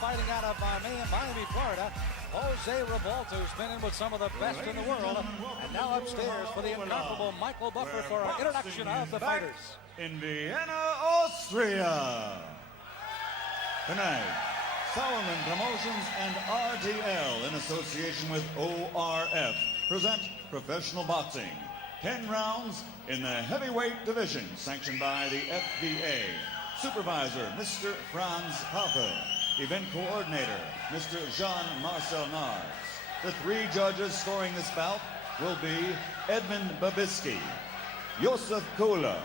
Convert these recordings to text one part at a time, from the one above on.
fighting out of Miami, Florida. Jose Ribalta, who's been in with some of the best in the world, and now upstairs for the incomparable Michael Buffer for our introduction of the fighters. In Vienna, Austria. Tonight, Solomon Promotions and RTL, in association with ORF, present professional boxing. 10 rounds in the heavyweight division, sanctioned by the FBA. Supervisor, Mr. Franz Papa. Event coordinator, Mr. Jean-Marcel Nars. The 3 judges scoring this bout will be Edmund Babisky, Josef Kula,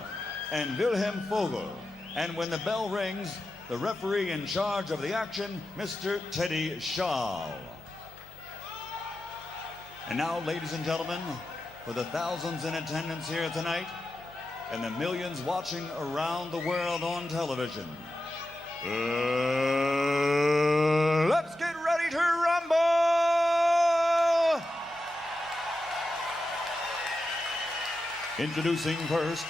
and Wilhelm Vogel. And when the bell rings, the referee in charge of the action, Mr. Teddy Schall. And now, ladies and gentlemen, for the thousands in attendance here tonight and the millions watching around the world on television, let's get ready to rumble! Introducing first,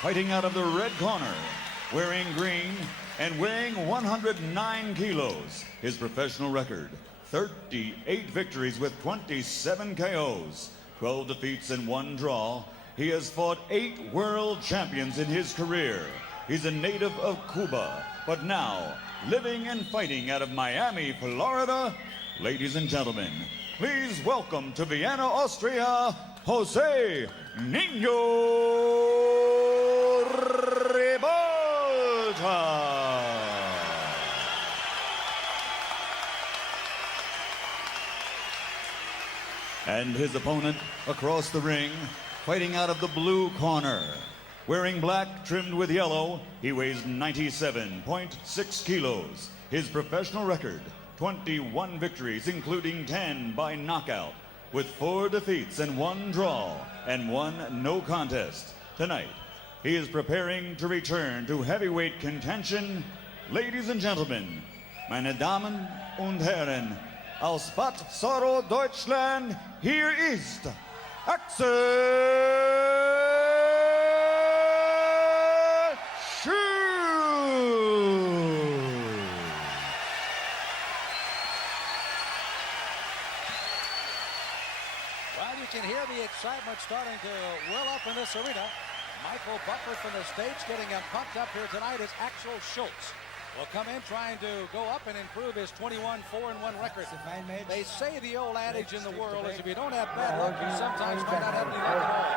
fighting out of the red corner, wearing green and weighing 109 kilos. His professional record, 38 victories with 27 KOs, 12 defeats and 1 draw. He has fought 8 world champions in his career. He's a native of Cuba, but now living and fighting out of Miami, Florida. Ladies and gentlemen, please welcome to Vienna, Austria, Jose Niño Ribalta. And his opponent across the ring, fighting out of the blue corner. Wearing black trimmed with yellow, he weighs 97.6 kilos. His professional record, 21 victories, including 10 by knockout, with 4 defeats and 1 draw and 1 no contest. Tonight, he is preparing to return to heavyweight contention. Ladies and gentlemen, meine Damen und Herren, aus Bad Soro, Deutschland, hier ist Axel Schulz. Well, you can hear the excitement starting to well up in this arena. Michael Buffer from the States getting him pumped up here tonight is Axel Schulz. Will come in trying to go up and improve his 21-4-1 record. They say the old adage in the world is if you don't have bad luck, you sometimes might not have any luck at all.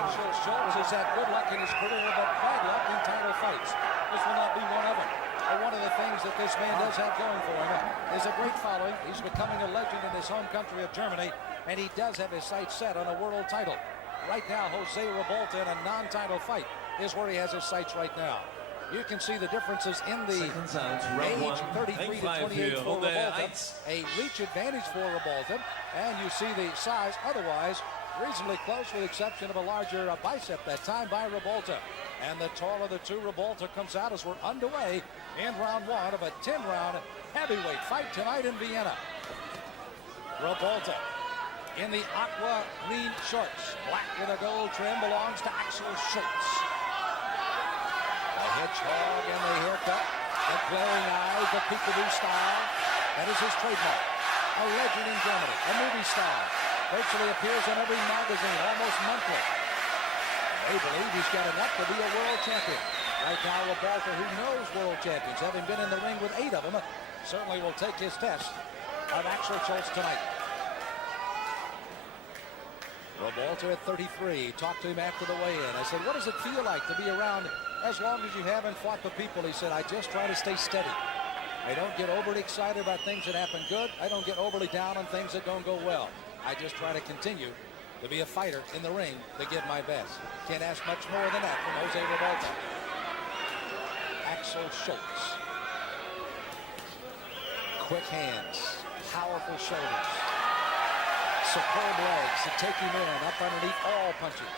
Axel Schulz has had good luck in his career, but bad luck in title fights. This will not be one of them. But one of the things that this man does have going for him is a great following. He's becoming a legend in his home country of Germany, and he does have his sights set on a world title. Right now, Jose Ribalta in a non-title fight is where he has his sights right now. You can see the differences in the age, 33 to 28 for Ribalta, a reach advantage for Ribalta, and you see the size otherwise reasonably close with the exception of a larger bicep that time by Ribalta. And the taller of the two, Ribalta, comes out as we're underway in round 1 of a 10-round heavyweight fight tonight in Vienna. Ribalta in the aqua green shorts, black with a gold trim, belongs to Axel Schulz. The hedgehog and the haircut, the glaring eyes, the peekaboo style. That is his trademark. A legend in Germany, a movie star. Virtually appears in every magazine, almost monthly. They believe he's got enough to be a world champion. Right now, Ribalta, who knows world champions, having been in the ring with 8 of them, certainly will take his test of Axel Schulz tonight. Ribalta at 33. Talked to him after the weigh-in. I said, what does it feel like to be around as long as you haven't fought the people? He said, I just try to stay steady. I don't get overly excited about things that happen good. I don't get overly down on things that don't go well. I just try to continue to be a fighter in the ring to give my best. Can't ask much more than that from Jose Ribalta. Axel Schulz. Quick hands, powerful shoulders. Superb legs to take him in, up underneath all punches.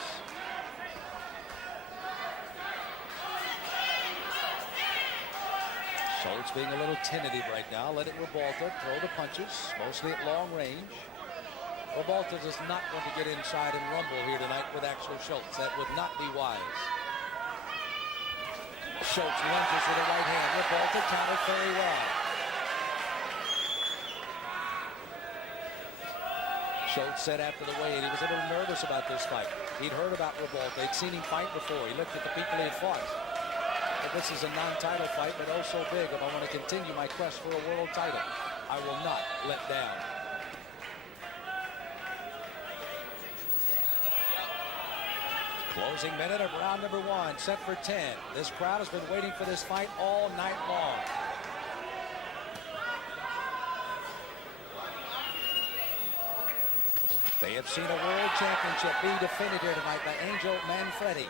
Schulz being a little tentative right now, letting Ribalta throw the punches, mostly at long range. Ribalta does not want to get inside and rumble here tonight with Axel Schulz. That would not be wise. Schulz lunges with a right hand. Ribalta countered very well. Schulz said after the weigh-in he was a little nervous about this fight. He'd heard about Ribalta. They'd seen him fight before. He looked at the people he had fought. But this is a non-title fight, but oh so big. If I want to continue my quest for a world title, I will not let down. Closing minute of round number 1, set for 10. This crowd has been waiting for this fight all night long. They have seen a world championship be defended here tonight by Angel Manfredi.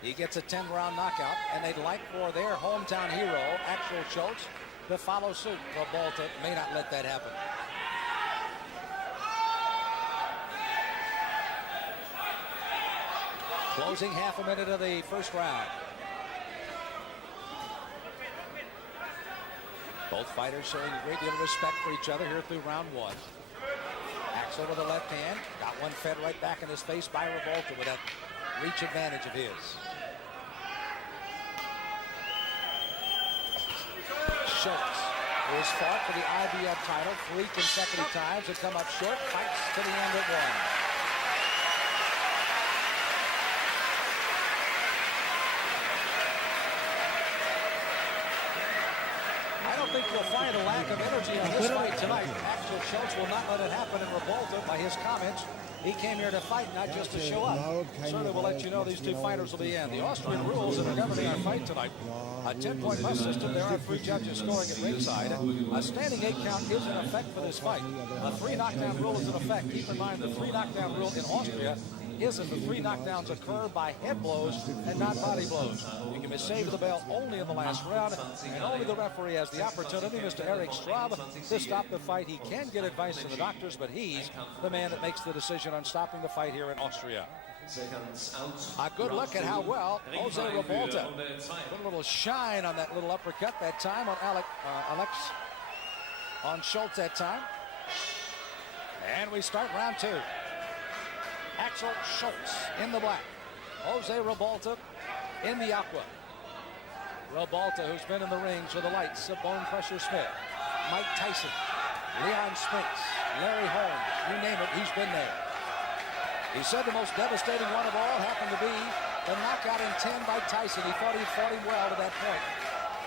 He gets a 10-round knockout, and they'd like for their hometown hero, Axel Schulz, to follow suit. Ribalta may not let that happen. Closing half a minute of the first round. Both fighters showing a great deal of respect for each other here through round 1. Axel with the left hand. Got one fed right back in his face by Ribalta with that reach advantage of his. Schulz, who has fought for the IBF title 3 consecutive times, and come up short, fights to the end at 1. I think you'll find a lack of energy on this fight tonight. Axel Schulz will not let it happen, and Ribalta, by his comments, he came here to fight, not just to show up. Certainly will let you know these two fighters will be in. The Austrian rules that are governing our fight tonight. A 10-point must system. There are 3 judges scoring at ringside. A standing 8 count is in effect for this fight. A 3 knockdown rule is in effect. Keep in mind the 3 knockdown rule in Austria isn't. The 3 knockdowns occur by head blows and not body blows. You can be saved the bell only in the last round, and only the referee has the opportunity, Mr. Eric Straub, to stop the fight. He can get advice from the doctors, but he's the man that makes the decision on stopping the fight here in Austria. A good look at how well Jose Ribalta put a little shine on that little uppercut that time on on Schulz that time. And we start round 2. Axel Schulz in the black. Jose Ribalta in the aqua. Ribalta, who's been in the rings with the lights of Bone Crusher Smith, Mike Tyson, Leon Spinks, Larry Holmes, you name it, he's been there. He said the most devastating one of all happened to be the knockout in 10 by Tyson. He thought he fought him well to that point,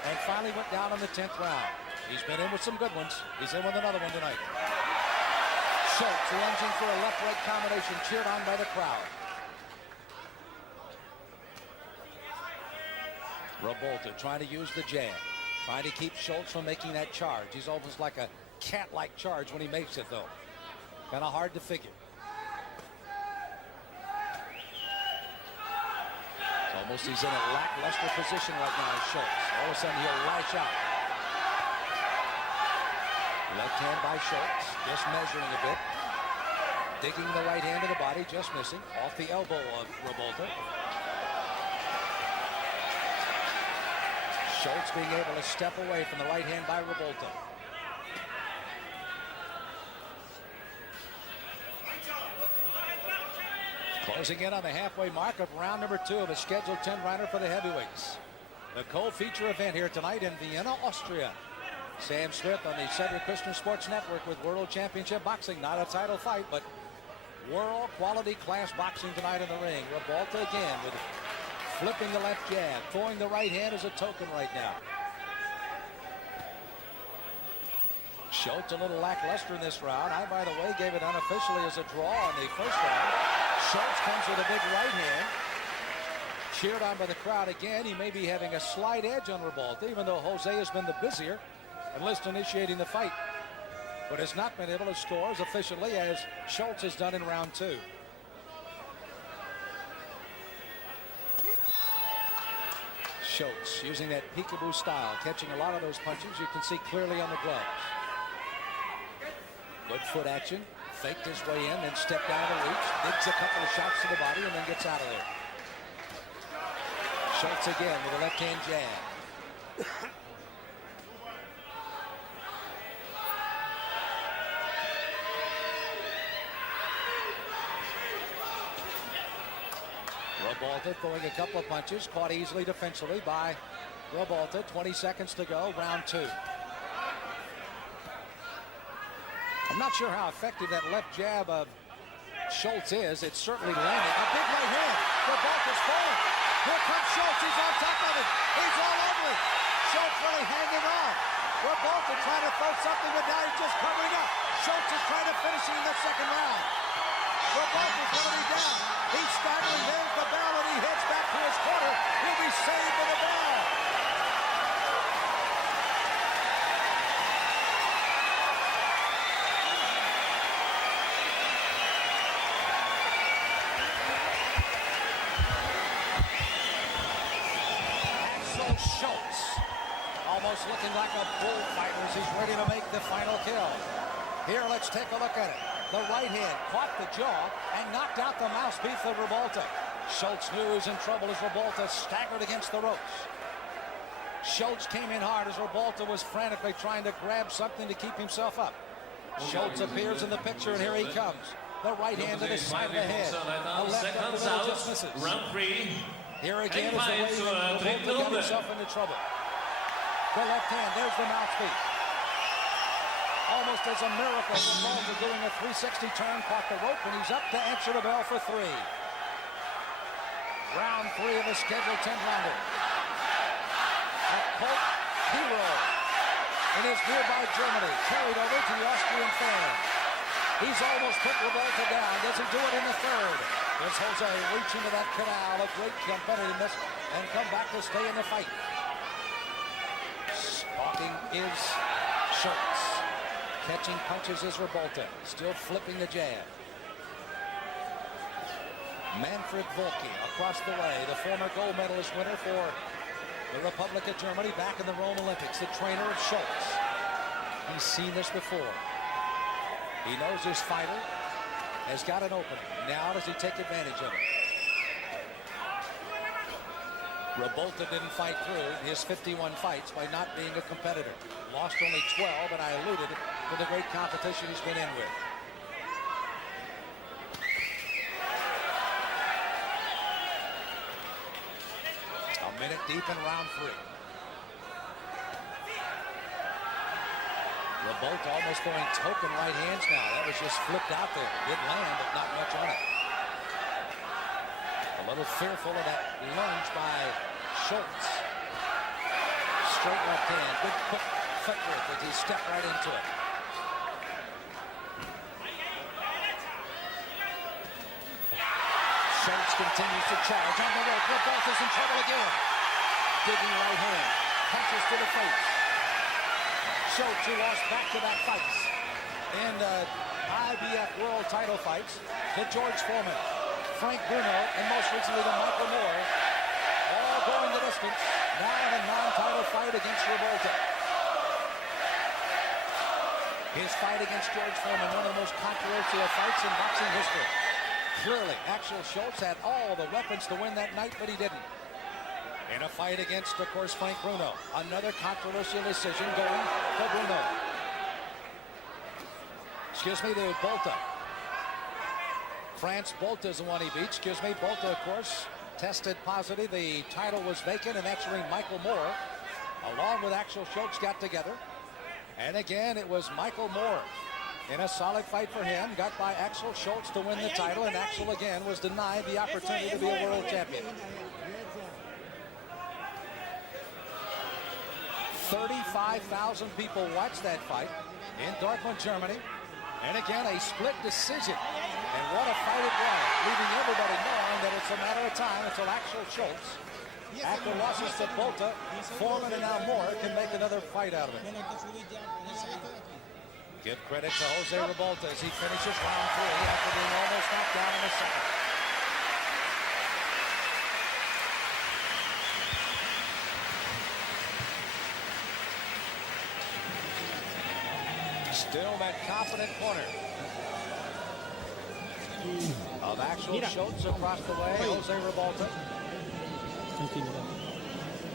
and finally went down in the 10th round. He's been in with some good ones. He's in with another one tonight. Schulz lunging for a left-right combination, cheered on by the crowd. Ribalta trying to use the jab, trying to keep Schulz from making that charge. He's almost like a cat-like charge when he makes it, though. Kind of hard to figure. It's almost he's in a lackluster position right now, Schulz. All of a sudden, he'll lash out. Left hand by Schulz, just measuring a bit. Digging the right hand to the body, just missing. Off the elbow of Ribalta. Schulz being able to step away from the right hand by Ribalta. Closing in on the halfway mark of round number 2 of a scheduled 10-rounder for the heavyweights. The co-feature event here tonight in Vienna, Austria. Sam Smith on the Cedric Christian Sports Network with World Championship Boxing. Not a title fight, but world quality class boxing tonight in the ring. Ribalta again with flipping the left jab, throwing the right hand as a token right now. Schulz a little lackluster in this round. I, by the way, gave it unofficially as a draw in the first round. Schulz comes with a big right hand. Cheered on by the crowd again. He may be having a slight edge on Ribalta, even though Jose has been the busier and least initiating the fight, but has not been able to score as efficiently as Schulz has done in round 2. Schulz using that peekaboo style, catching a lot of those punches. You can see clearly on the gloves. Good foot action. Faked his way in, then stepped out of the reach. Digs a couple of shots to the body and then gets out of there. Schulz again with a left-hand jab. Ribalta throwing a couple of punches, caught easily defensively by Ribalta. 20 seconds to go, round 2. I'm not sure how effective that left jab of Schulz is. It certainly landed. A big right hand. Ribalta's falling. Here comes Schulz. He's on top of it. He's all over it. Schulz really hanging on. Ribalta trying to throw something, but now he's just covering up. Schulz is trying to finish it in the second round. Ribalta's going to be down. He's staggering. There's the bell, and he heads back to his corner. He'll be saved with the bell. Axel Schulz, almost looking like a bullfighter as he's ready to make the final kill. Here, let's take a look at it. The right hand caught the jaw and knocked out the mouthpiece of Ribalta. Schulz knew he was in trouble as Ribalta staggered against the ropes. Schulz came in hard as Ribalta was frantically trying to grab something to keep himself up. Schulz appears in the picture, and here he comes. The right hand to the side of the head. The left up the middle just misses. Round 3. Here again is the way Ribalta got himself into trouble. The left hand, there's the mouthpiece. Almost as a miracle, Ribalta doing a 360 turn, caught the rope, and he's up to answer the bell for 3. Round 3 of the scheduled 10-rounder. A Colt hero in his nearby Germany, carried over to the Austrian fan. He's almost put Ribalta down. Does he do it in the third? Does Jose reach into that canal of great competitiveness and come back to stay in the fight? Stalking is Schulz. Catching punches is Ribalta. Still flipping the jab. Manfred Volke across the way, the former gold medalist winner for the Republic of Germany back in the Rome Olympics, the trainer of Schulz. He's seen this before. He knows his fighter has got an opening. Now does he take advantage of it? Ribalta didn't fight through his 51 fights by not being a competitor. Lost only 12, and I alluded to the great competition he's been in with. A minute deep in round 3. Ribalta almost throwing token right hands now. That was just flipped out there. Did land, but not much on it. A little fearful of that lunge by Schulz. Straight left hand. Good quick footwork as he stepped right into it. Schulz continues to charge on the rope. Ribalta's in trouble again. Digging right hand. Punches to the face. Schulz, who lost back-to-back fights in IBF world title fights to George Foreman, Frank Bruno, and most recently to Michael Moore, all going the distance, now in a non-title fight against Ribalta. His fight against George Foreman, one of the most controversial fights in boxing history. Clearly, Axel Schulz had all the weapons to win that night, but he didn't. In a fight against, of course, Frank Bruno. Another controversial decision going to Bruno. Excuse me, to Bolta. France Bolta is the one he beat. Excuse me, Bolta, of course, tested positive. The title was vacant, and that's when Michael Moore, along with Axel Schulz, got together. And again, it was Michael Moore in a solid fight for him. Got by Axel Schulz to win the title, and Axel again was denied the opportunity to be a world champion. 35,000 people watched that fight in Dortmund, Germany. And again, a split decision. And what a fight it was, leaving everybody knowing that it's a matter of time until Axel Schulz, after losses to Bolta, Foreman, and now Moore, can make another fight out of it. Give credit to Jose Ribalta as he finishes round 3 after being almost knocked down in the second. Still that confident corner of Axel Schulz across the way, Jose Ribalta.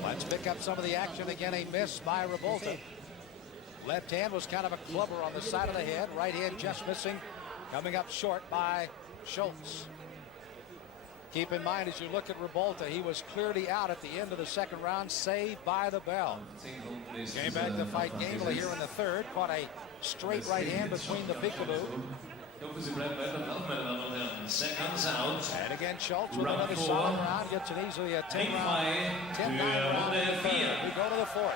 Let's pick up some of the action again. A miss by Ribalta. Left hand was kind of a clubber on the side of the head. Right hand just missing. Coming up short by Schulz. Keep in mind, as you look at Ribalta, he was clearly out at the end of the second round, saved by the bell. Came back to fight gamely here in the third, caught a straight right hand between the peekaboo. And again, Schulz with another solid round, gets an easily a 10-9 round in the third. We go to the fourth.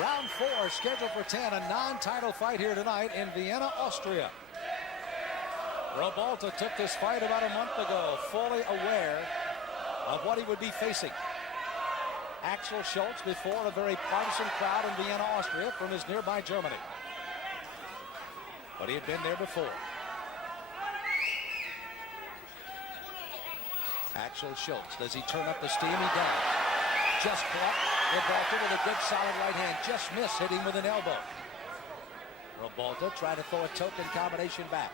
Round 4 scheduled for 10, a non-title fight here tonight in Vienna, Austria. Ribalta took this fight about a month ago, fully aware of what he would be facing. Axel Schulz before a very partisan crowd in Vienna, Austria from his nearby Germany. But he had been there before. Axel Schulz, does he turn up the steam? He does. Just blocked. Ribalta with a good solid right hand. Just missed, hitting with an elbow. Ribalta tried to throw a token combination back.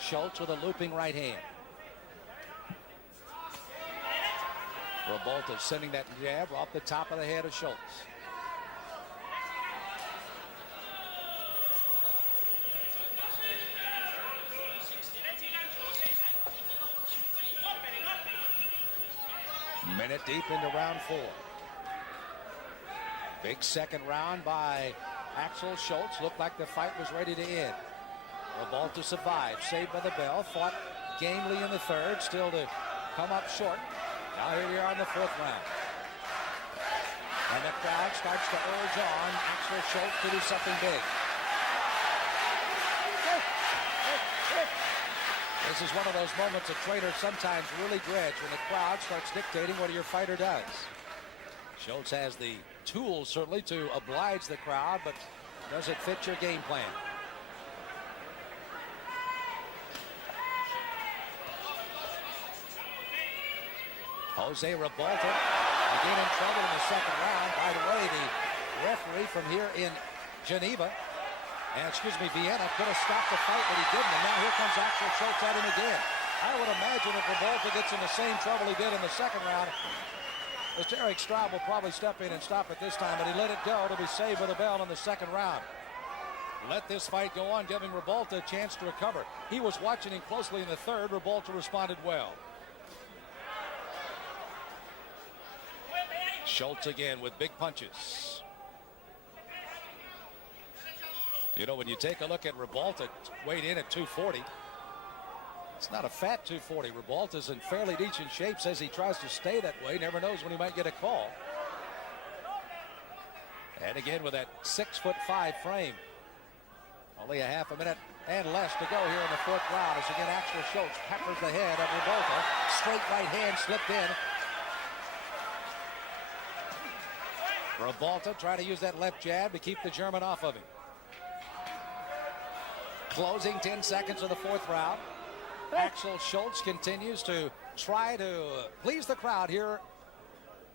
Schulz with a looping right hand. Ribalta sending that jab off the top of the head of Schulz. Minute deep into round 4. Big second round by Axel Schulz. Looked like the fight was ready to end. Ribalta survived, saved by the bell, fought gamely in the third, still to come up short. Now here we are in the fourth round. And the crowd starts to urge on Axel Schulz to do something big. This is one of those moments a trainer sometimes really dreads, when the crowd starts dictating what your fighter does. Schulz has the tools certainly to oblige the crowd, but does it fit your game plan? Jose Ribalta again in trouble in the second round. By the way, the referee from here in Geneva, Vienna, could have stopped the fight, but he didn't. And now here comes Axel Schulz at him again. I would imagine if Ribalta gets in the same trouble he did in the second round, Mr. Eric Straub will probably step in and stop it this time, but he let it go to be saved with a bell in the second round. Let this fight go on, giving Ribalta a chance to recover. He was watching him closely in the third. Ribalta responded well. Schulz again with big punches. You know, when you take a look at Ribalta, weighed in at 240. It's not a fat 240. Ribalta's in fairly decent shape, says he tries to stay that way. Never knows when he might get a call. And again with that 6'5" frame. Only a half a minute and less to go here in the fourth round as again Axel Schulz peppers the head of Ribalta. Straight right hand slipped in. Ribalta trying to use that left jab to keep the German off of him. Closing 10 seconds of the fourth round. Axel Schulz continues to try to please the crowd here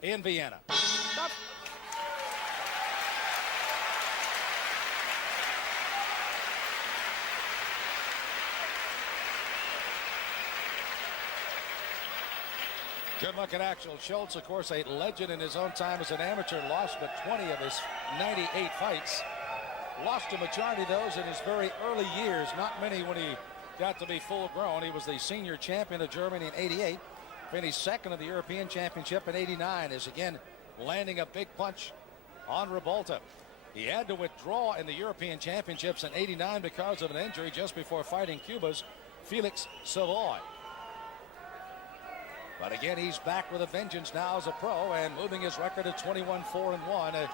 in Vienna. Good look at Axel Schulz, of course, a legend in his own time as an amateur. Lost but 20 of his 98 fights. Lost a majority of those in his very early years. Not many when he got to be full grown. He was the senior champion of Germany in '88. Finished second of the European Championship in '89. Is again landing a big punch on Ribalta. He had to withdraw in the European Championships in '89 because of an injury just before fighting Cuba's Felix Savoy. But again, he's back with a vengeance now as a pro and moving his record to 21-4-1.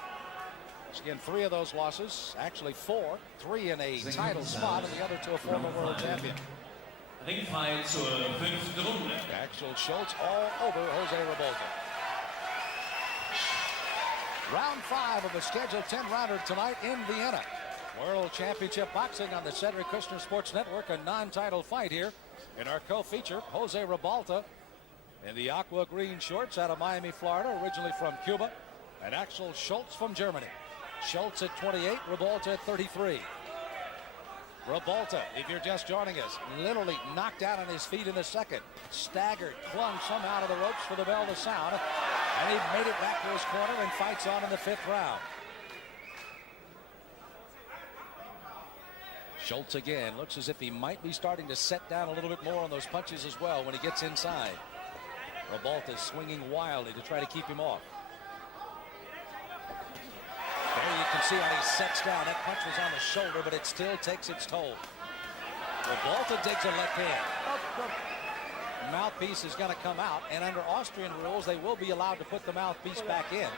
Again, 3 of those losses, actually 4, 3 in a title spot, and the other to a former world champion. Axel Schulz all over Jose Ribalta. Round 5 of a scheduled 10-rounder tonight in Vienna. World Championship Boxing on the Cedric Kushner Sports Network, a non-title fight here in our co-feature. Jose Ribalta in the aqua green shorts out of Miami, Florida, originally from Cuba, and Axel Schulz from Germany. Schulz at 28, Ribalta at 33. Ribalta, if you're just joining us, literally knocked out on his feet in the second. Staggered, clung somehow to the ropes for the bell to sound, and he made it back to his corner and fights on in the 5th round. Schulz again looks as if he might be starting to set down a little bit more on those punches as well when he gets inside. Ribalta swinging wildly to try to keep him off. There you can see how he sets down. That punch was on the shoulder, but it still takes its toll. Ribalta digs a left hand. Mouthpiece is going to come out, and under Austrian rules, they will be allowed to put the mouthpiece back in.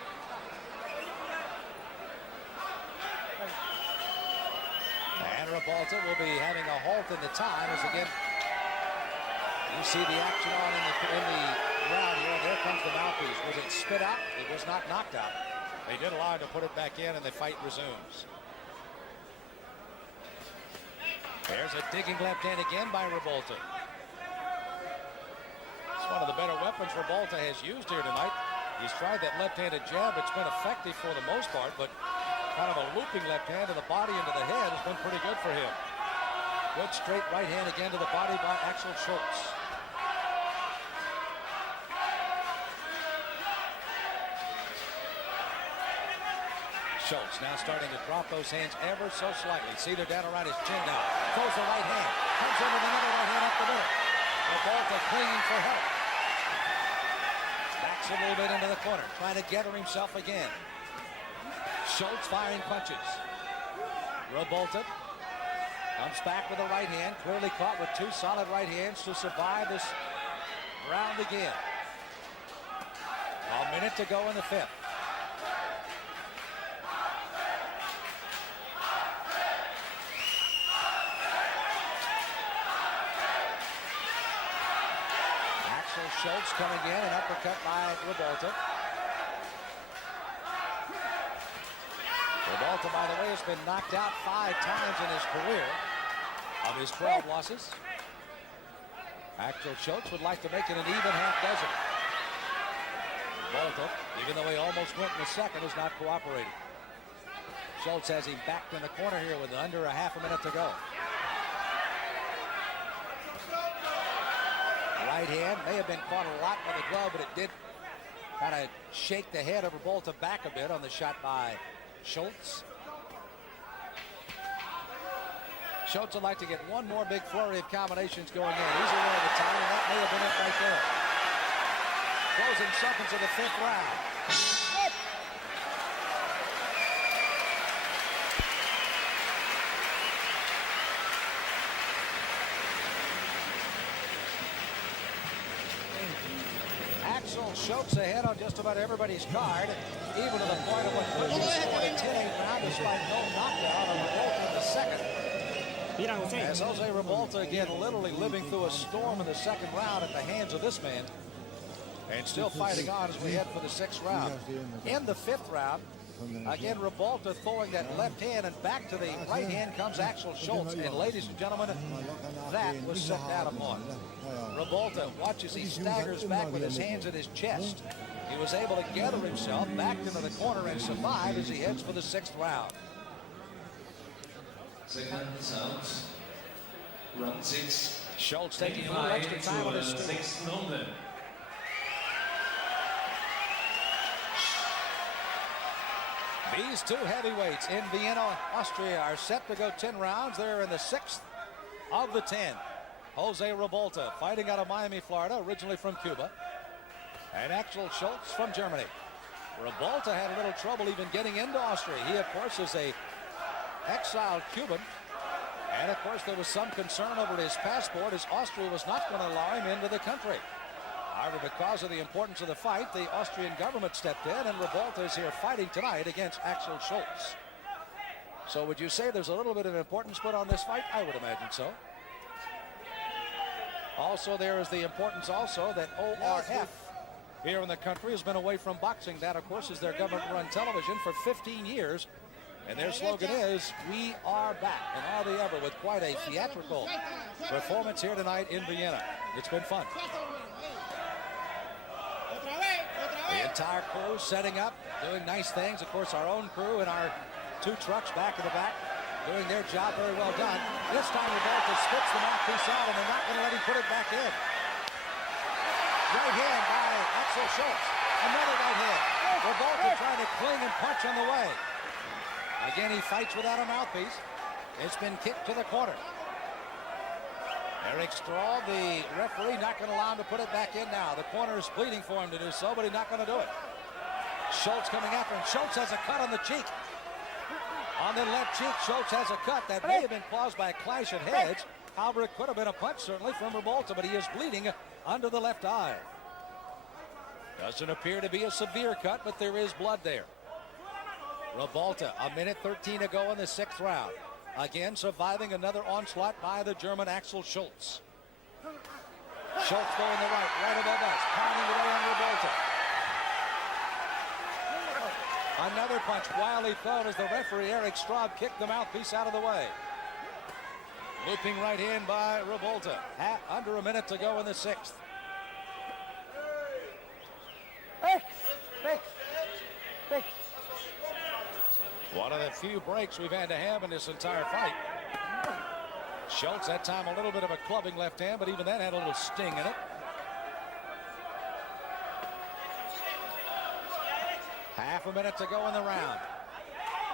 And Ribalta will be having a halt in the time as again you see the action on in the round here. There comes the mouthpiece. Was it spit out? It was not knocked out. They did allow him to put it back in, and the fight resumes. There's a digging left hand again by Ribalta. It's one of the better weapons Ribalta has used here tonight. He's tried that left-handed jab. It's been effective for the most part, but kind of a looping left hand to the body and to the head has been pretty good for him. Good straight right hand again to the body by Axel Schulz. Schulz now starting to drop those hands ever so slightly. See, they're down around his chin now. Throws the right hand. Comes in with another right hand up the middle. Ribalta clinging for help. Backs a little bit into the corner, trying to gather himself again. Schulz firing punches. Ribalta comes back with a right hand, clearly caught with two solid right hands to survive this round again. A minute to go in the fifth. Axel Schulz coming in, an uppercut by Ribalta. Ribalta, by the way, has been knocked out 5 times in his career of his 12 losses. Axel Schulz would like to make it an even half dozen. Ribalta, even though he almost went in the second, is not cooperating. Schulz has him backed in the corner here with under a half a minute to go. Right hand may have been caught a lot by the glove, but it did kind of shake the head of Ribalta back a bit on the shot by Schulz. Schulz would like to get one more big flurry of combinations going in. He's aware of the time, and that may have been it right there. Closing seconds of the fifth round. Axel Schulz ahead on just about everybody's card, even to the point of what could be scored a 10-8 round despite no knockout on Ribalta in the second. As Jose Ribalta again literally living through a storm in the second round at the hands of this man, and still fighting on as we head for the sixth round. In the fifth round, again Ribalta throwing that left hand, and back to the right hand comes Axel Schulz. And ladies and gentlemen, that was set down upon. Ribalta, watch as he staggers back with his hands at his chest. He was able to gather himself back into the corner and survive as he heads for the sixth round. Second round, round 6. Schulz taking a little extra time on his sixth round. These two heavyweights in Vienna, Austria are set to go 10 rounds. They're in the 6th of the 10. Jose Ribalta fighting out of Miami, Florida, originally from Cuba. And Axel Schulz from Germany. Ribalta had a little trouble even getting into Austria. He, of course, is a exiled Cuban. And, of course, there was some concern over his passport as Austria was not going to allow him into the country. However, because of the importance of the fight, the Austrian government stepped in, and Ribalta is here fighting tonight against Axel Schulz. So would you say there's a little bit of importance put on this fight? I would imagine so. Also, there is the importance also that ORF here in the country has been away from boxing. That, of course, is their government-run television for 15 years. And their slogan is, "We are back," and are they ever, with quite a theatrical performance here tonight in Vienna. It's been fun. The entire crew setting up, doing nice things. Of course, our own crew and our 2 trucks back in the back doing their job very well done. This time Ribalta spits the mouthpiece out, and they're not going to let him put it back in. Right hand by Axel Schulz. Another right hand. Ribalta trying to cling and punch on the way. Again, he fights without a mouthpiece. It's been kicked to the corner. Eric Straw, the referee, not going to allow him to put it back in now. The corner is pleading for him to do so, but he's not going to do it. Schulz coming after him. Schulz has a cut on the cheek. On the left cheek, Schulz has a cut that may have been caused by a clash of heads. However, it could have been a punch, certainly, from Ribalta, but he is bleeding under the left eye. Doesn't appear to be a severe cut, but there is blood there. Ribalta, 1:13 to go in the 6th round. Again, surviving another onslaught by the German Axel Schulz. Schulz going the right above us, pounding away on Ribalta. Another punch, wildly thrown as the referee, Eric Straub, kicked the mouthpiece out of the way. Looping right hand by Ribalta. Under a minute to go in the 6th. One of the few breaks we've had to have in this entire fight. Schulz, that time a little bit of a clubbing left hand, but even that had a little sting in it. Half a minute to go in the round.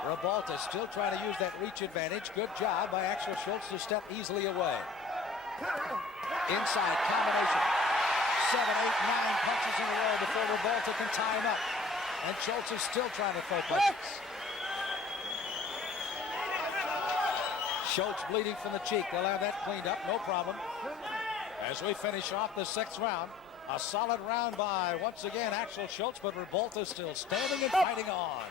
Ribalta still trying to use that reach advantage. Good job by Axel Schulz to step easily away. Inside combination. 7, 8, 9 punches in a row before Ribalta can tie him up. And Schulz is still trying to throw punches. Schulz bleeding from the cheek. They'll have that cleaned up, no problem. As we finish off the 6th round, a solid round by, once again, Axel Schulz, but Ribalta still standing and fighting on.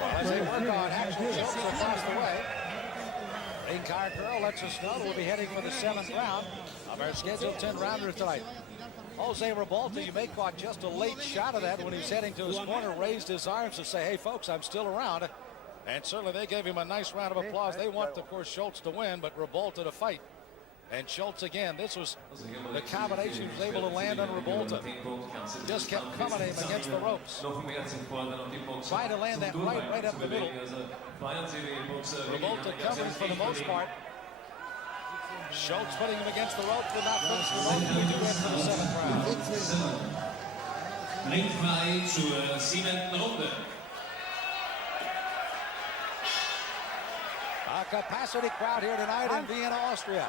Well, as they work on Axel Schulz across the way, Ring Card Girl lets us know we'll be heading for the 7th round of our scheduled 10-rounder tonight. Jose Ribalta, you may caught just a late shot of that when he was heading to his corner, raised his arms to say, hey, folks, I'm still around. And certainly they gave him a nice round of applause. They want, of course, Schulz to win, but Ribalta to fight. And Schulz, again, this was the combination he was able to land on Ribalta. Just kept coming him against the ropes. Trying to land that right up the middle. Ribalta covering for the most part. Schulz putting him against the ropes, but not finish the rope. We do in for the 7th round. Ringfrei zur 7. Runde. A capacity crowd here tonight in Vienna, Austria.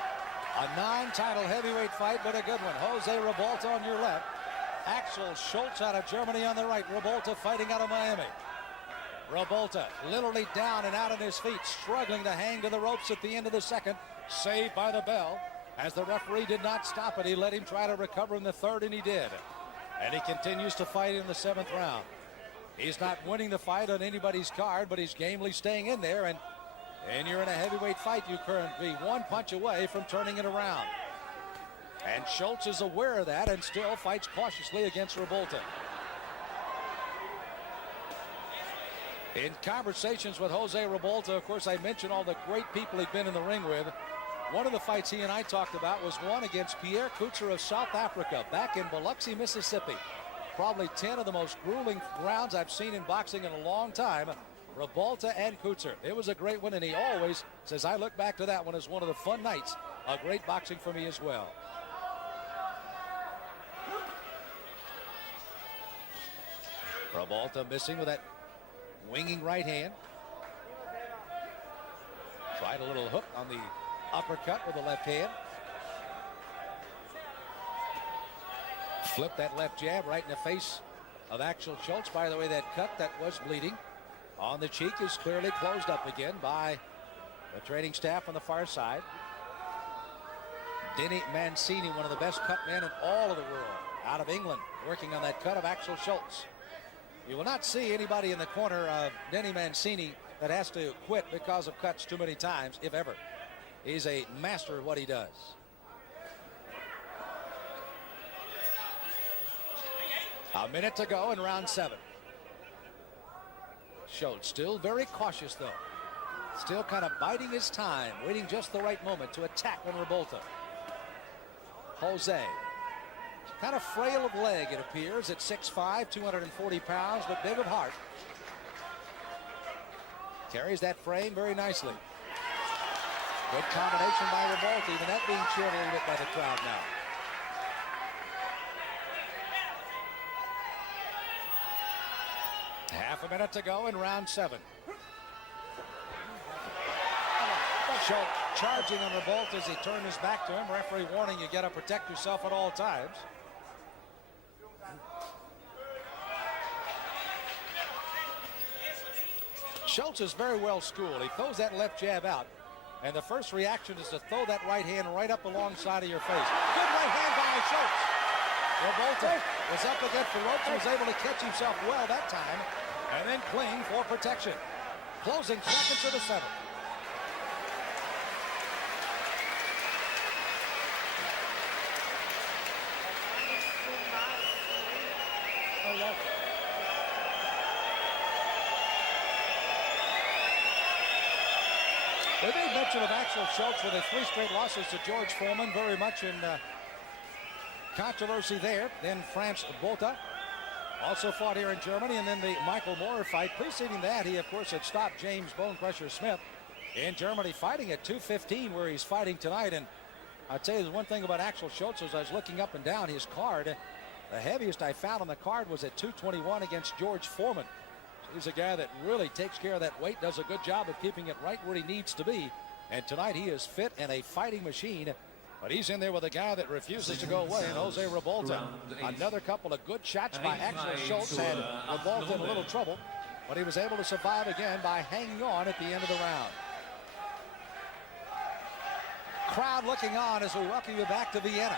A non-title heavyweight fight, but a good one. Jose Ribalta on your left. Axel Schulz out of Germany on the right. Ribalta fighting out of Miami. Ribalta literally down and out on his feet, struggling to hang to the ropes at the end of the 2nd. Saved by the bell. As the referee did not stop it, he let him try to recover in the 3rd, and he did. And he continues to fight in the 7th round. He's not winning the fight on anybody's card, but he's gamely staying in there, and you're in a heavyweight fight. You currently be one punch away from turning it around. And Schulz is aware of that and still fights cautiously against Ribalta. In conversations with Jose Ribalta, of course, I mentioned all the great people he'd been in the ring with. One of the fights he and I talked about was one against Pierre Coutzer of South Africa back in Biloxi, Mississippi. Probably 10 of the most grueling rounds I've seen in boxing in a long time. Ribalta and Coutzer. It was a great one, and he always says, I look back to that one as one of the fun nights of great boxing for me as well. Ribalta missing with that winging right hand. Tried a little hook on the uppercut with the left hand. Flipped that left jab right in the face of Axel Schulz. By the way, that cut that was bleeding on the cheek is clearly closed up again by the training staff on the far side. Denny Mancini, one of the best cut men in all of the world, out of England, working on that cut of Axel Schulz. You will not see anybody in the corner of Denny Mancini that has to quit because of cuts too many times, if ever. He's a master of what he does. A minute to go in round 7. Schulz still very cautious, though. Still kind of biding his time, waiting just the right moment to attack on Ribalta. Jose, kind of frail of leg, it appears, at 6'5", 240 pounds, but big of heart. Carries that frame very nicely. Good combination by Ribalta, even that being cheered a little bit by the crowd now. Half a minute to go in round 7. Schulz charging on Ribalta as he turned his back to him. Referee warning, you got to protect yourself at all times. Schulz is very well schooled. He throws that left jab out, and the first reaction is to throw that right hand right up alongside of your face. Good right hand by Schulz. Ribalta was up against Ribalta, was able to catch himself well that time, and then cling for protection. Closing seconds of the 7th. We made mention of Axel Schulz with his 3 straight losses to George Foreman, very much in controversy there. Then France Ribalta also fought here in Germany, and then the Michael Moorer fight. Preceding that, he of course had stopped James Bone Crusher Smith in Germany, fighting at 215 where he's fighting tonight. And I'll tell you, there's one thing about Axel Schulz. As I was looking up and down his card, the heaviest I found on the card was at 221 against George Foreman. He's a guy that really takes care of that weight, does a good job of keeping it right where he needs to be. And tonight he is fit and a fighting machine. But he's in there with a guy that refuses to go away, and Jose Ribalta. Another couple of good shots by Axel Schulz had Ribalta in a little trouble, but he was able to survive again by hanging on at the end of the round. Crowd looking on as we welcome you back to Vienna.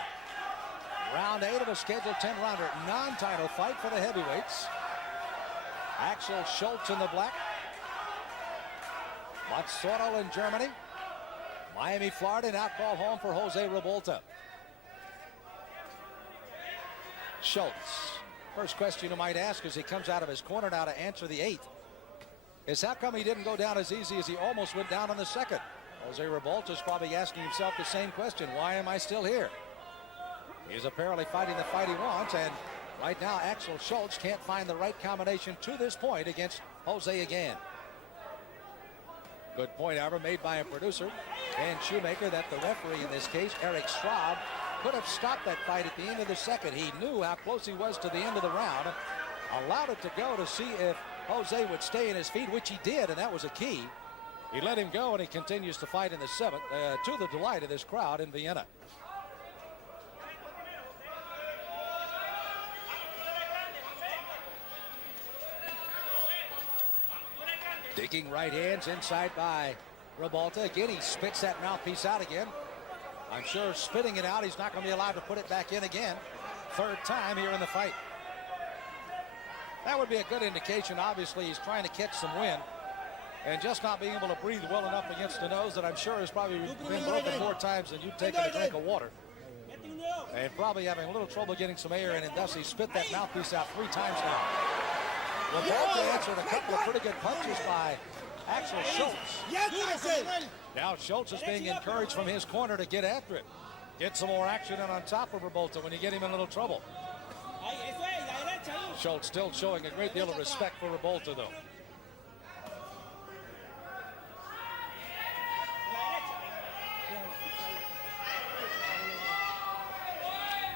Round 8 of a scheduled 10-rounder non-title fight for the heavyweights. Axel Schulz in the black. Mazzoro in Germany. Miami, Florida, now called home for Jose Ribalta. Schulz. First question you might ask as he comes out of his corner now to answer the 8th is how come he didn't go down as easy as he almost went down on the 2nd? Jose Ribalta is probably asking himself the same question. Why am I still here? He's apparently fighting the fight he wants, and right now Axel Schulz can't find the right combination to this point against Jose again. Good point, however, made by a producer and Shoemaker that the referee in this case, Eric Schraub, could have stopped that fight at the end of the 2nd. He knew how close he was to the end of the round, allowed it to go to see if Jose would stay in his feet, which he did, and that was a key. He let him go, and he continues to fight in the 7th, to the delight of this crowd in Vienna. Digging right hands inside by Ribalta. Again, he spits that mouthpiece out again. I'm sure spitting it out, he's not going to be allowed to put it back in again. 3rd time here in the fight. That would be a good indication. Obviously, he's trying to catch some wind and just not being able to breathe well enough against the nose that I'm sure has probably been broken more times than you've taken a drink of water. And probably having a little trouble getting some air in, and thus he spit that mouthpiece out 3 times now. Ribalta answered a couple of pretty good punches by Axel Schulz. Now Schulz is being encouraged from his corner to get after it. Get some more action in on top of Ribalta when you get him in a little trouble. Schulz still showing a great deal of respect for Ribalta, though.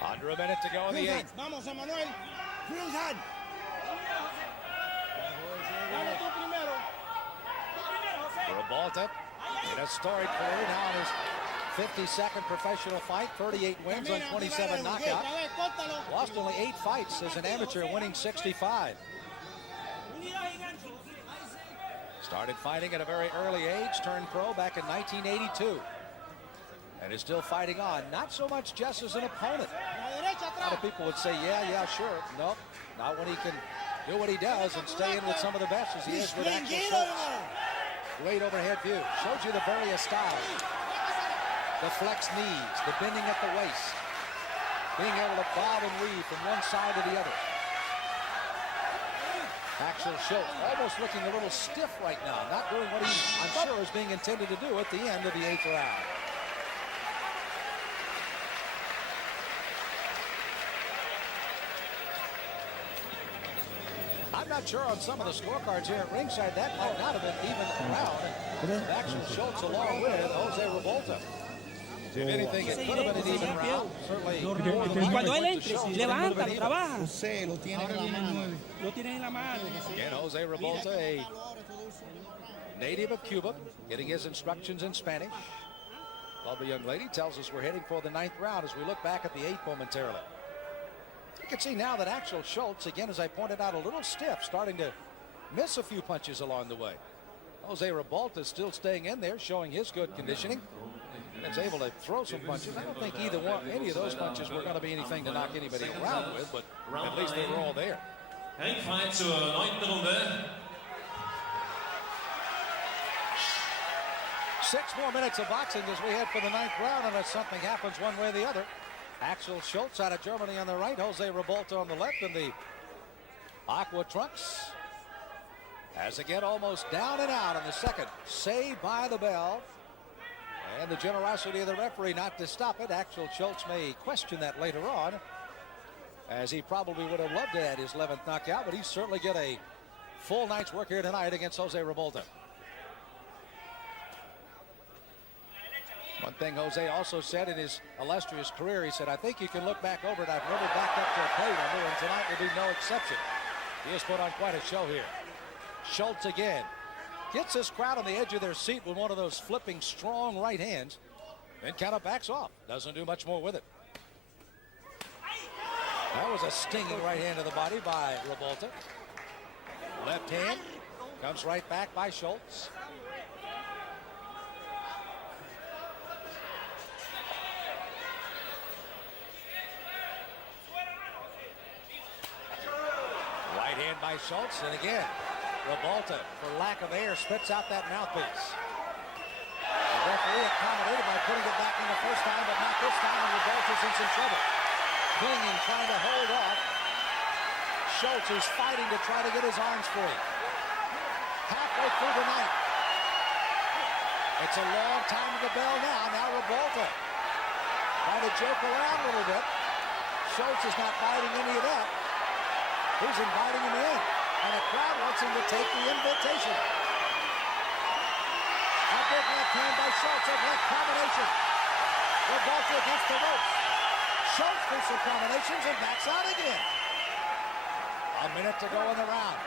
Under a minute to go in the 8th. Ribalta in a storied career now in his 52nd professional fight, 38 wins on 27 knockouts. Lost only 8 fights as an amateur, winning 65. Started fighting at a very early age, turned pro back in 1982. And is still fighting on. Not so much just as an opponent. A lot of people would say, yeah, sure. Nope, not when he can do what he does and stay in with some of the best as he is with Axel Schulz. Great overhead view. Shows you the various styles. The flex knees, the bending at the waist. Being able to bob and weave from one side to the other. Axel Schulz almost looking a little stiff right now. Not doing what he, I'm sure, is being intended to do at the end of the 8th round. I'm not sure on some of the scorecards here at ringside that might not have been even round. with Axel Schulz along with Jose Ribalta. If anything, it could have been an even round. Certainly. Y cuando él entre, si levanta, lo trabaja. Lo tiene en la mano. Lo tiene en la mano. Again, Jose Ribalta, a native of Cuba, getting his instructions in Spanish. Lovely young lady tells us we're heading for the 9th round as we look back at the 8th momentarily. You can see now that Axel Schulz, again, as I pointed out, a little stiff, starting to miss a few punches along the way. Jose Ribalta still staying in there, showing his good conditioning. And is able to throw some punches. I don't think any of those punches were going to be anything to knock anybody around with, but at least they were all there. Henk fight zur 9. Runde. 6 more minutes of boxing as we head for the 9th round, unless something happens one way or the other. Axel Schulz out of Germany on the right, Jose Ribalta on the left in the aqua trunks. As again, almost down and out in the second. Saved by the bell. And the generosity of the referee not to stop it. Axel Schulz may question that later on, as he probably would have loved to add his 11th knockout, but he certainly get a full night's work here tonight against Jose Ribalta. One thing Jose also said in his illustrious career, he said, I think you can look back over it. I've never backed up to a play number, and tonight will be no exception. He has put on quite a show here. Schulz again. Gets this crowd on the edge of their seat with one of those flipping strong right hands. Then kind of backs off. Doesn't do much more with it. That was a stinging right hand to the body by Ribalta. Left hand comes right back by Schulz. Right hand by Schulz, and again, Ribalta, for lack of air, spits out that mouthpiece. The referee accommodated by putting it back in the first time, but not this time, and Ribalta's in some trouble. Clinging, trying to hold off. Schulz is fighting to try to get his arms free. Halfway through the night. It's a long time to the bell now. Now Ribalta trying to joke around a little bit. Schulz is not fighting any of that. He's inviting him in. And the crowd wants him to take the invitation. A big left hand by Schulz, a left combination. Ribalta against the ropes. Schulz through some combinations and backs out again. A minute to go in the round.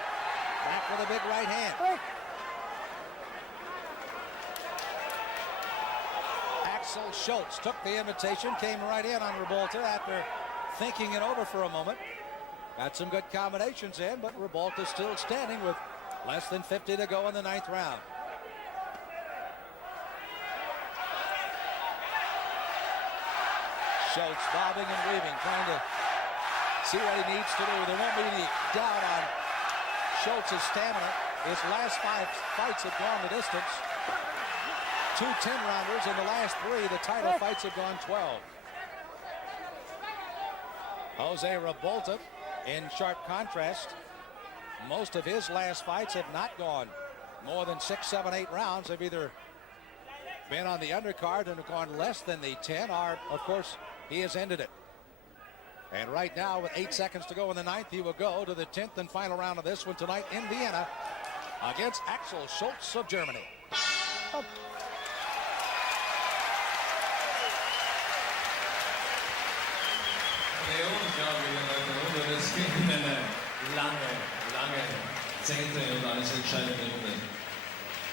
Back with a big right hand. Axel Schulz took the invitation, came right in on Ribalta after thinking it over for a moment. Got some good combinations in, but Ribalta still standing with less than 50 to go in the 9th round. Schulz bobbing and weaving, trying to see what he needs to do. There won't be any doubt on Schulz's stamina. His last 5 fights have gone the distance. 2 10-rounders in the last 3. The title fights have gone 12. Jose Ribalta, in sharp contrast, most of his last fights have not gone more than 6, 7, 8 rounds. They've either been on the undercard and have gone less than the 10, or, of course, he has ended it. And right now, with 8 seconds to go in the 9th, he will go to the 10th and final round of this one tonight in Vienna against Axel Schulz of Germany. Oh. Es gibt eine lange Zehnte und alles entscheidende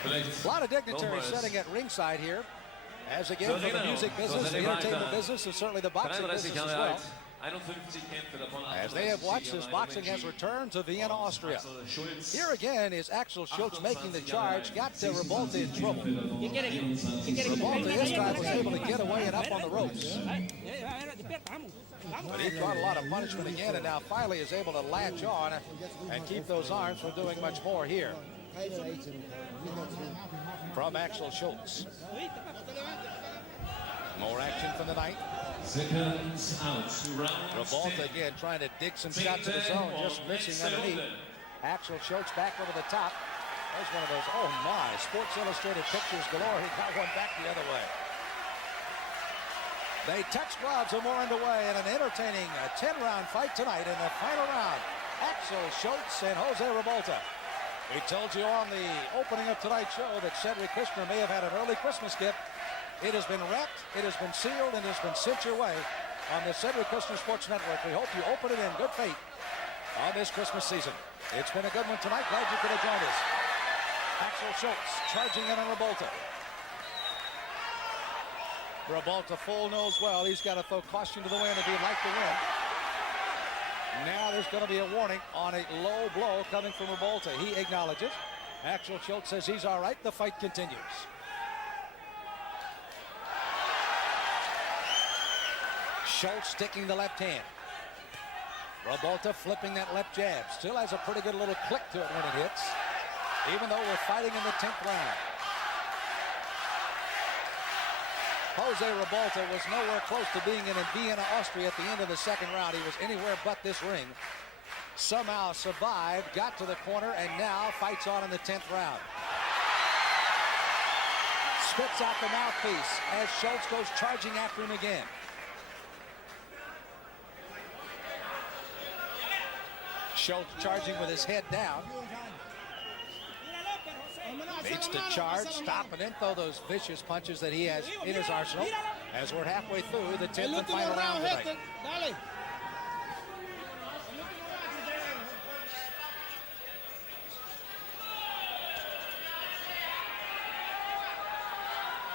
Runde. A lot of dignitaries sitting at ringside here, as again for the music business, the entertainment business, and certainly the boxing business as well. As they have watched as boxing has returned to Vienna, Austria. Here again is Axel Schulz making the charge, got Ribalta in trouble. Ribalta this time was able to get away and up on the ropes. But he caught a lot of punishment again, and now finally is able to latch on and keep those arms from doing much more here. From Axel Schulz. More action from the night. Seconds out. Ribalta again trying to dig some shots of his own, just missing underneath. Axel Schulz back over the top. There's one of those, oh my, Sports Illustrated pictures galore. He got one back the other way. They touch gloves and more underway in an entertaining 10-round fight tonight in the final round. Axel Schulz and Jose Ribalta. We told you on the opening of tonight's show that Cedric Kushner may have had an early Christmas gift. It has been wrapped, it has been sealed, and it has been sent your way on the Cedric Kushner Sports Network. We hope you open it in good faith on this Christmas season. It's been a good one tonight. Glad you could have joined us. Axel Schulz charging in on Ribalta. Ribalta full knows well he's got to throw caution to the wind if he'd like to win. Now there's going to be a warning on a low blow coming from Ribalta. He acknowledges. Axel Schulz says he's all right. The fight continues. Schulz sticking the left hand. Ribalta flipping that left jab. Still has a pretty good little click to it when it hits, even though we're fighting in the 10th round. Jose Ribalta was nowhere close to being in Vienna, Austria at the end of the second round. He was anywhere but this ring. Somehow survived, got to the corner, and now fights on in the 10th round. Spits out the mouthpiece as Schulz goes charging after him again. Schulz charging with his head down. Needs to charge, stop, and then throw those vicious punches that he has in his arsenal as we're halfway through the 10th and final round tonight.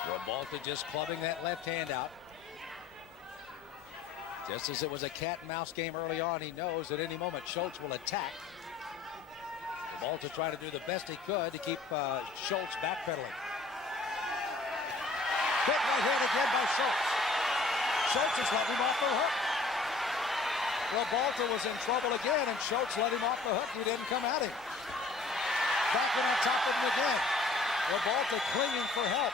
Ribalta just clubbing that left hand out. Just as it was a cat and mouse game early on, he knows at any moment Schulz will attack. Ribalta trying to do the best he could to keep Schulz backpedaling. Big right hand again by Schulz. Schulz has let him off the hook. Ribalta was in trouble again, and Schulz let him off the hook. He didn't come at him. Backing on top of him again. Ribalta clinging for help.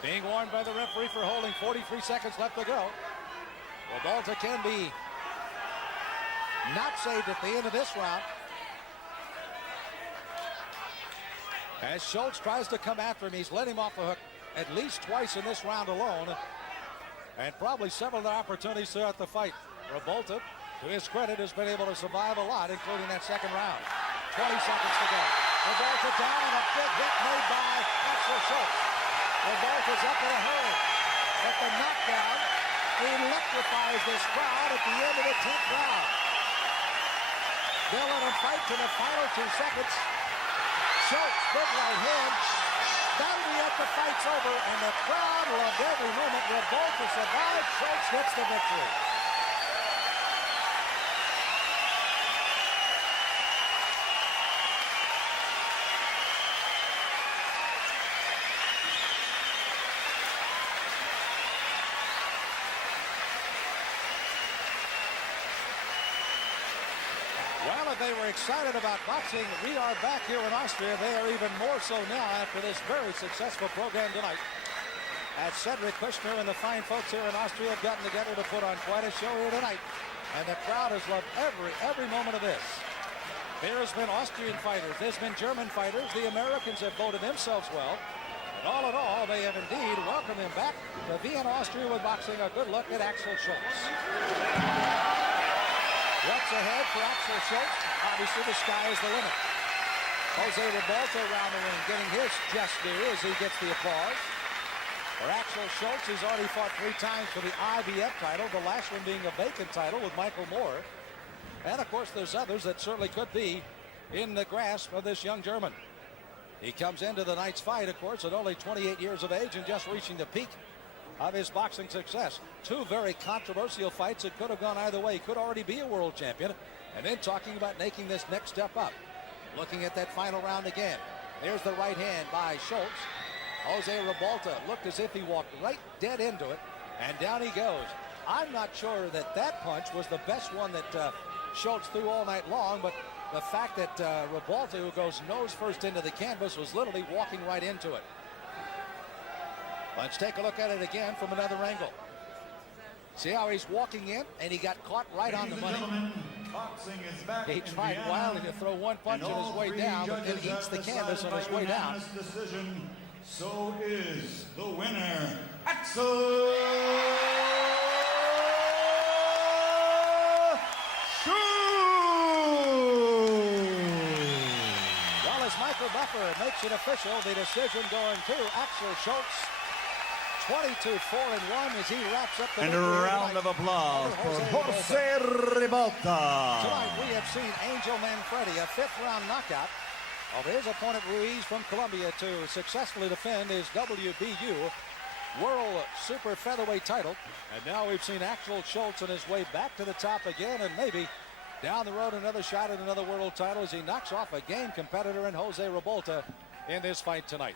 Being warned by the referee for holding. 43 seconds left to go. Ribalta can be not saved at the end of this round. As Schulz tries to come after him, he's let him off the hook at least twice in this round alone, and probably several other opportunities throughout the fight. Ribalta, to his credit, has been able to survive a lot, including that second round. 20 seconds to go. Ribalta down, and a big hit made by Axel Schulz. Ribalta's up in a hurry, but the knockdown electrifies this crowd at the end of the 10th round. They'll let him fight to the final 2 seconds. Schulz, big right hand. That'll be it, the fight's over, and the crowd loved every moment. Ribalta survived. Schulz gets the victory. Well, if they were excited about boxing, we are back here in Austria. They are even more so now after this very successful program tonight. As Cedric Kushner and the fine folks here in Austria have gotten together to put on quite a show here tonight. And the crowd has loved every moment of this. There has been Austrian fighters. There's been German fighters. The Americans have voted themselves well. And all in all, they have indeed welcomed him back to Vienna, Austria with boxing. A good look at Axel Schulz. What's ahead for Axel Schulz? Obviously, the sky is the limit. Jose Ribalta around the ring, getting his just due as he gets the applause. For Axel Schulz, he's already fought 3 times for the IBF title, the last one being a vacant title with Michael Moore. And, of course, there's others that certainly could be in the grasp of this young German. He comes into the night's fight, of course, at only 28 years of age and just reaching the peak of his boxing success. 2 very controversial fights that could have gone either way. He could already be a world champion. And then talking about making this next step up. Looking at that final round again. There's the right hand by Schulz. Jose Ribalta looked as if he walked right dead into it. And down he goes. I'm not sure that that punch was the best one that Schulz threw all night long. But the fact that Ribalta, who goes nose first into the canvas, was literally walking right into it. Let's take a look at it again from another angle. See how he's walking in, and he got caught right on the money. He tried wildly to throw one punch on his way down, but then eats the canvas on his way down. Decision. So is the winner, Axel Schulz. as Michael Buffer makes it official, the decision going to Axel Schulz. 22-4-1 as he wraps up the And a round of applause for Jose Ribalta. Tonight we have seen Angel Manfredi, a fifth-round knockout of his opponent Ruiz from Colombia, to successfully defend his WBU World Super Featherweight title. And now we've seen Axel Schulz on his way back to the top again, and maybe down the road another shot at another world title as he knocks off a game competitor in Jose Ribalta in this fight tonight.